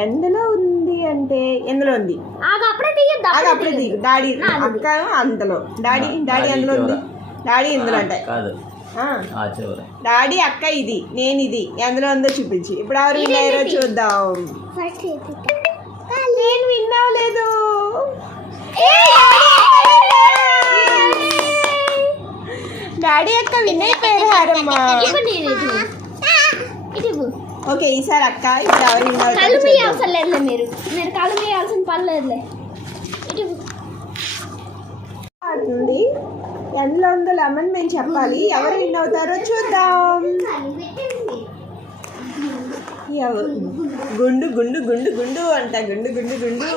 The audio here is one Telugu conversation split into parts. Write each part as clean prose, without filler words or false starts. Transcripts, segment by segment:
ఎందులో ఉంది అంటే ఎందులో ఉంది అప్పుడే తీయు డాడీ అక్క అందులో డాడీ అందులో ఉంది డాడీ ఎందులో అంటే డాడీ అక్క ఇది నేను ఇది ఎందులో ఉందో చూపించి ఇప్పుడు ఎవరు విన్నారో చూద్దాం నేను విన్నావు లేదు డాడీ అక్క విన్ అయిపోయారు హారమ్మ ఓకే ఈసారి అక్క ఇప్పుడు ఎవరు విన్నారు మీరు కళ్ళు మీయాల్సిన పని లేదులే ఆడుతుంది ఎందులో ఉందో లెమన్ మేము చెప్పాలి ఎవరు విన్ అవుతారో చూద్దాం గుండు గుండు గుండు గుండు అంట గుండు గుండు గుండు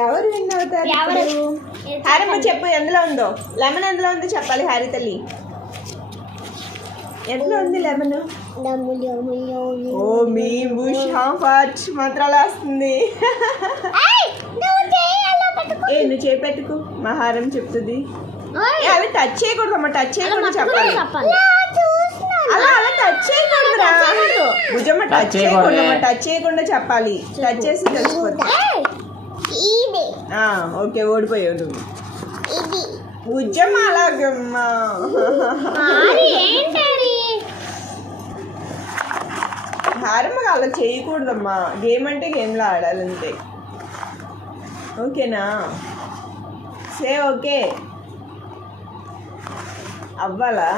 ఎవరు విన్ అవుతారు హారమ్మ చెప్పు ఎందులో ఉందో లెమన్ ఎందులో ఉందో చెప్పాలి హారి తల్లి ఎందులో ఉంది లెమన్ ఓ మీ బుషాఫాట్ మాత్రాలు వస్తుంది నువ్వు చేపెట్టుకు మా హారం చెప్తుంది అవి టచ్ చేయకూడదమ్మా టచ్ చేయకుండా చెప్పాలి అలా టచ్ చేయకూడదురా భుజమ్మ టచ్ చేయకూడదు టచ్ చేయకుండా చెప్పాలి టచ్ చేసి తెలిసిపోతుంది ఓకే ఓడిపోయావు నువ్వు భుజమ్మ అలాగమ్మా హారమ్మ అలా చేయకూడదమ్మా గేమ్ అంటే గేమ్లో ఆడాలంతే ఓకేనా సే ఓకే అవ్వాలా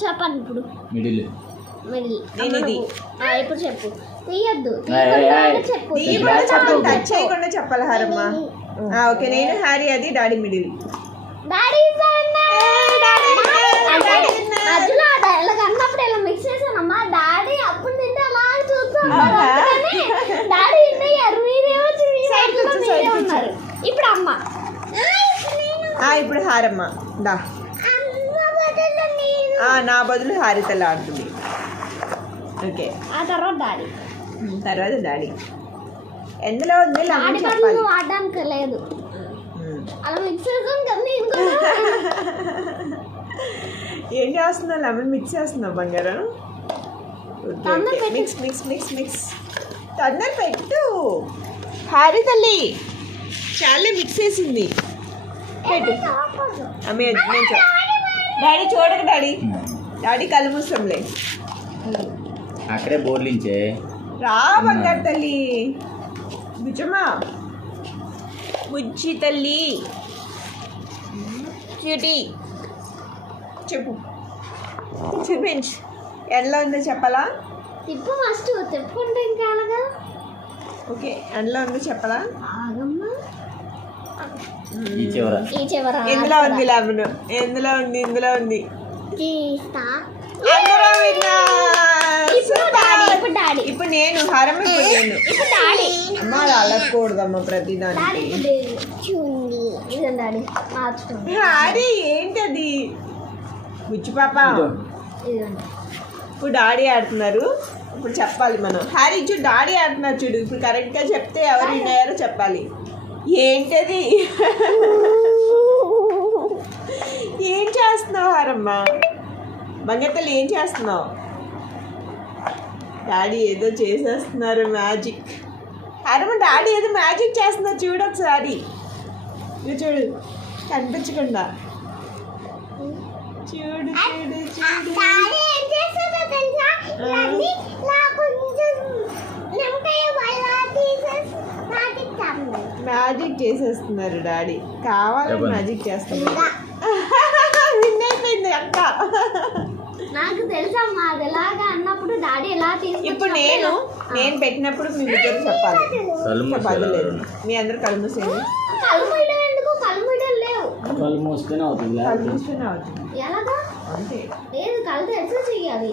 చెప్పండి ఇప్పుడు మిడిల్ నేను ఇది ఇప్పుడు చెప్పు తీయద్దు చెప్పు టచ్ చేయకుండా చెప్పాలి హారమ్మ ఓకే నేను హ్యారీ అది డాడీ మిడిల్ మధ్యలో అన్నప్పుడు ఇలా మిక్స్ చేశానమ్మా డాడీ అప్పుడు నింటే అలా చూస్తున్నారు డాడీ ఉన్నారు ఇప్పుడు అమ్మ ఇప్పుడు హారమ్మ దా నా బదులు హారితలు ఆడుతుంది ఓకే ఆ తర్వాత డాడీ ఎందులో ఉంది చెప్పాలి ఆడడానికి లేదు అలా మిక్స్ చేసాం కదా ఏం చేస్తున్నావు లెమన్ మిక్స్ చేస్తున్నావు బంగారం మిక్స్ మిక్స్ మిక్స్ మిక్స్ తొందర పెట్టు హారి తల్లి చాలా మిక్స్ చేసింది పెట్టు డాడీ చూడక డాడీ కళ్ళు మూస్తాంలే అక్కడే బోర్లించే రా బంగారు తల్లి బుజ్జమ్మా బుజ్జి తల్లి క్యూటీ చెప్పు చూపించు ఎండలో ఉందో చెప్పాలా తిప్పు ఫస్ట్ తిప్పుకుంటే ఇంకా అలాగా ఓకే ఎండలో ఉందో చెప్పాలా ఈ చివర ఎందులో ఉంది లెమన్ ఎందులో ఉంది ఇప్పుడు నేను హారమ్మ ఇప్పుడు నేను అమ్మ అలకూడదమ్మా ప్రతిదానికి హారీ ఏంటది బుజ్జి పాప ఇప్పుడు డాడీ ఆడుతున్నారు ఇప్పుడు చెప్పాలి మనం హ్యారీ చూడు డాడీ ఆడుతున్నారు చూడు ఇప్పుడు కరెక్ట్గా చెప్తే ఎవరు విన్నారో చెప్పాలి ఏంటది ఏం చేస్తున్నావు హారమ్మ బంగారు ఏం చేస్తున్నావు డాడీ ఏదో చేసేస్తున్నారు మ్యాజిక్ హారమ్మ డాడీ ఏదో మ్యాజిక్ చేస్తున్నారు చూడు ఒకసారి చూడు కనిపించకుండా చూడు చూడు చూడు మ్యాజిక్ చేసేస్తున్నారు డాడీ కావాలని మ్యాజిక్ చేస్తున్నారు విన్ అయిపోయింది అక్క నాకు తెలుసమ్మా అది ఎలాగా అన్నప్పుడు డాడీ ఎలా ఇప్పుడు నేను పెట్టినప్పుడు మీ ఇద్దరు చెప్పాలి చెప్పలేదు మీ అందరు కళ్ళు మూసేయండి కళ్ళు మూసుకొని అవుతుంది ఎలాగా అంతే లేదు కలిసి ఎక్సర్సైజ్ చేయాలి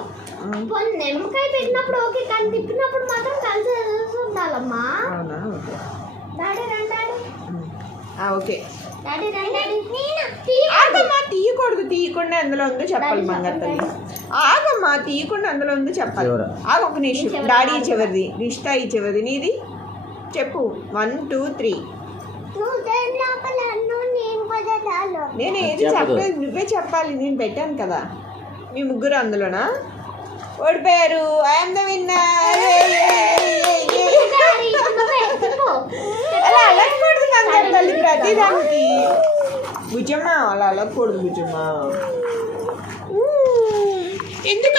నిమ్మకాయ పెట్టినప్పుడు ఓకే కానీ తిప్పినప్పుడు మాత్రం కలిసి ఉండాలమ్మా అవునా డాడీ రండి ఓకే డాడీ రండి ఆగమ్మా తీయకుండా అందులో ఉందో చెప్పాలి మంగళ తల్లి ఆగమ్మా తీయకుండా అందులో ఉందో చెప్పాలి ఒక నిమిషం డాడీ చివరిది రిష్తా ఈ చివరిది నీది చెప్పు 1 2 3 నేను ఏది చెప్పలేదు నువ్వే చెప్పాలి నేను పెట్టాను కదా మీ ముగ్గురు అందులోనా ఓడిపోయారు. I'm the winner. అలా అలగకూడదు కంగారు తల్లి ప్రతిదానికి. భుజమ్మ అలా అలగకూడదు భుజమ్మ. ఎందుకు